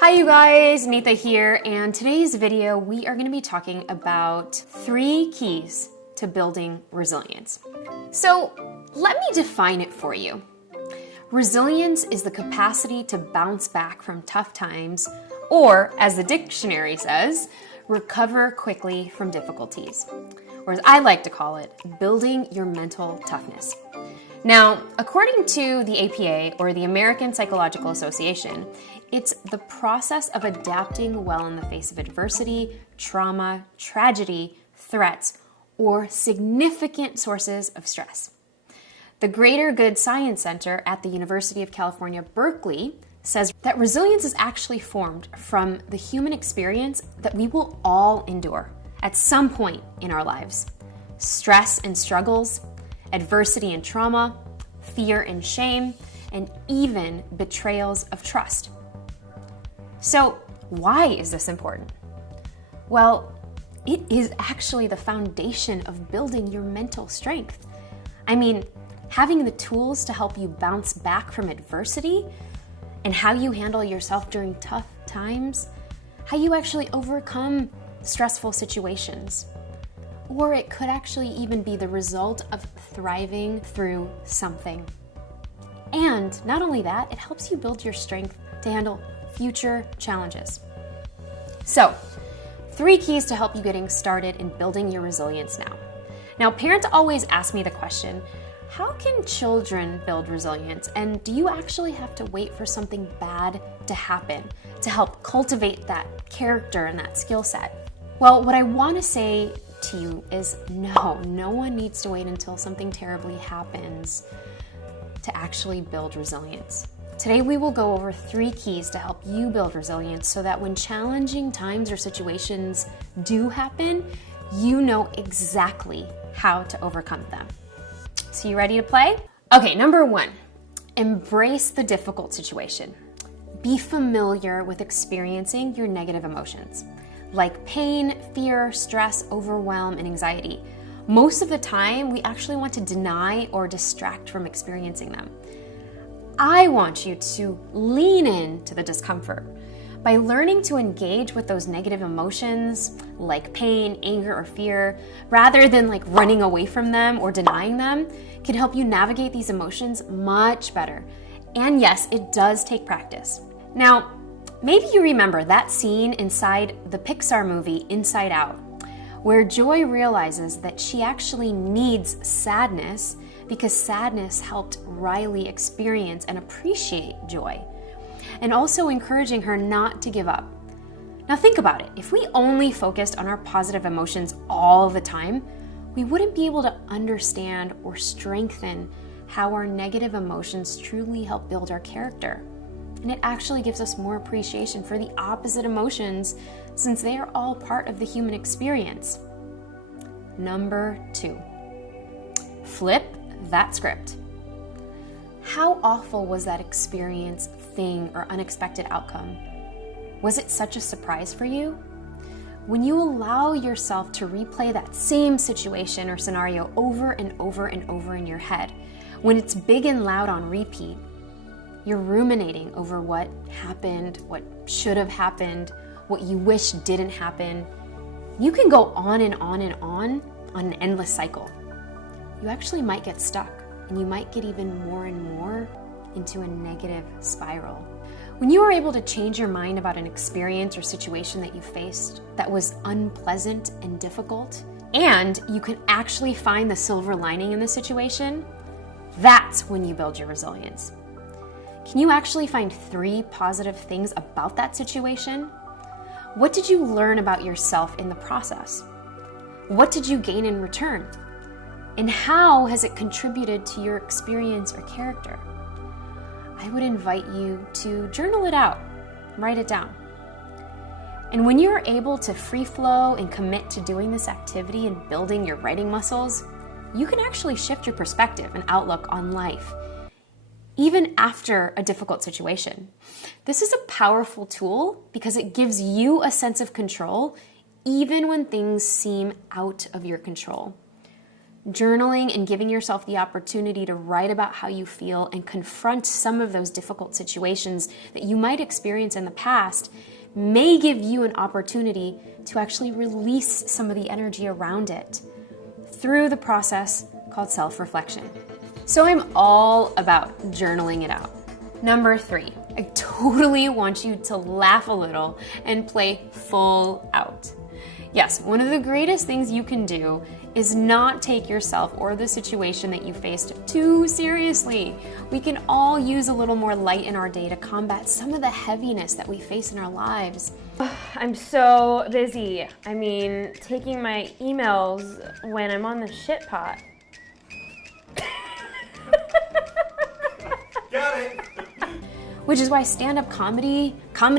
Hi you guys, Neeta here, and today's video we are going to be talking about 3 keys to building resilience. So let me define it for you. Resilience is the capacity to bounce back from tough times, or as the dictionary says, recover quickly from difficulties, or as I like to call it, building your mental toughness. Now, according to the APA, or the American Psychological Association, it's the process of adapting well in the face of adversity, trauma, tragedy, threats, or significant sources of stress. The Greater Good Science Center at the University of California, Berkeley, says that resilience is actually formed from the human experience that we will all endure at some point in our lives. Stress and struggles, adversity and trauma, fear and shame, and even betrayals of trust. So, why is this important? Well, it is actually the foundation of building your mental strength. I mean, having the tools to help you bounce back from adversity and how you handle yourself during tough times, how you actually overcome stressful situations. Or it could actually even be the result of thriving through something. And not only that, it helps you build your strength to handle future challenges. So, 3 keys to help you getting started in building your resilience now. Now, parents always ask me the question, how can children build resilience? And do you actually have to wait for something bad to happen to help cultivate that character and that skill set? Well, what I want to say to you is no one needs to wait until something terribly happens to actually build resilience. Today we will go over 3 keys to help you build resilience so that when challenging times or situations do happen, you know exactly how to overcome them. So you ready to play? Okay, number 1, embrace the difficult situation. Be familiar with experiencing your negative emotions, like pain, fear, stress, overwhelm, and anxiety. Most of the time, we actually want to deny or distract from experiencing them. I want you to lean into the discomfort. By learning to engage with those negative emotions, like pain, anger, or fear, rather than like running away from them or denying them, can help you navigate these emotions much better. And yes, it does take practice. Now, maybe you remember that scene inside the Pixar movie Inside Out, where Joy realizes that she actually needs sadness because sadness helped Riley experience and appreciate joy, and also encouraging her not to give up. Now think about it. If we only focused on our positive emotions all the time, we wouldn't be able to understand or strengthen how our negative emotions truly help build our character. And it actually gives us more appreciation for the opposite emotions since they are all part of the human experience. Number 2, flip that script. How awful was that experience, thing, or unexpected outcome? Was it such a surprise for you? When you allow yourself to replay that same situation or scenario over and over and over in your head, when it's big and loud on repeat, you're ruminating over what happened, what should have happened, what you wish didn't happen. You can go on and on and on an endless cycle. You actually might get stuck, and you might get even more and more into a negative spiral. When you are able to change your mind about an experience or situation that you faced that was unpleasant and difficult, and you can actually find the silver lining in the situation, that's when you build your resilience. Can you actually find 3 positive things about that situation? What did you learn about yourself in the process? What did you gain in return? And how has it contributed to your experience or character? I would invite you to journal it out, write it down. And when you're able to free flow and commit to doing this activity and building your writing muscles, you can actually shift your perspective and outlook on life, even after a difficult situation. This is a powerful tool because it gives you a sense of control even when things seem out of your control. Journaling and giving yourself the opportunity to write about how you feel and confront some of those difficult situations that you might experience in the past may give you an opportunity to actually release some of the energy around it through the process called self-reflection. So I'm all about journaling it out. Number 3, I totally want you to laugh a little and play full out. Yes, one of the greatest things you can do is not take yourself or the situation that you faced too seriously. We can all use a little more light in our day to combat some of the heaviness that we face in our lives. I'm so busy. I mean, taking my emails when I'm on the shit pot. Got it! Which is why stand-up comedy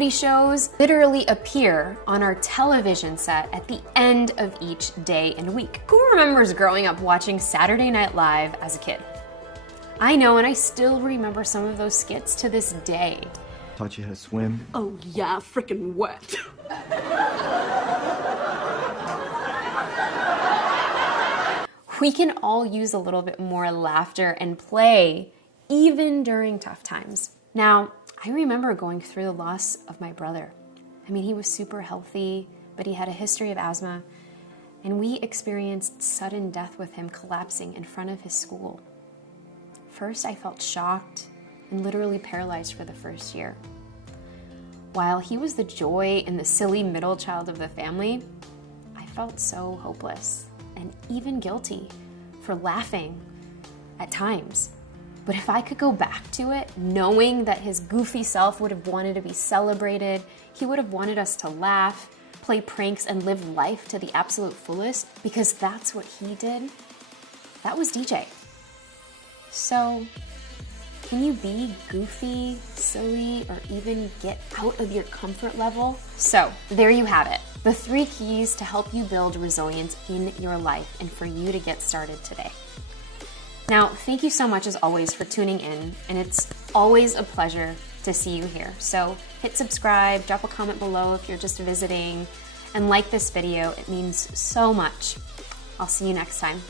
shows literally appear on our television set at the end of each day and week. Who remembers growing up watching Saturday Night Live as a kid? I know, and I still remember some of those skits to this day. Taught you how to swim. Oh yeah, frickin' wet. We can all use a little bit more laughter and play, even during tough times. Now, I remember going through the loss of my brother. I mean, he was super healthy, but he had a history of asthma, and we experienced sudden death with him collapsing in front of his school. First, I felt shocked and literally paralyzed for the first year. While he was the joy and the silly middle child of the family, I felt so hopeless and even guilty for laughing at times. But if I could go back to it, knowing that his goofy self would have wanted to be celebrated, he would have wanted us to laugh, play pranks, and live life to the absolute fullest, because that's what he did, that was DJ. So, can you be goofy, silly, or even get out of your comfort level? So, there you have it. The 3 keys to help you build resilience in your life and for you to get started today. Now, thank you so much as always for tuning in, and it's always a pleasure to see you here. So hit subscribe, drop a comment below if you're just visiting, and like this video. It means so much. I'll see you next time.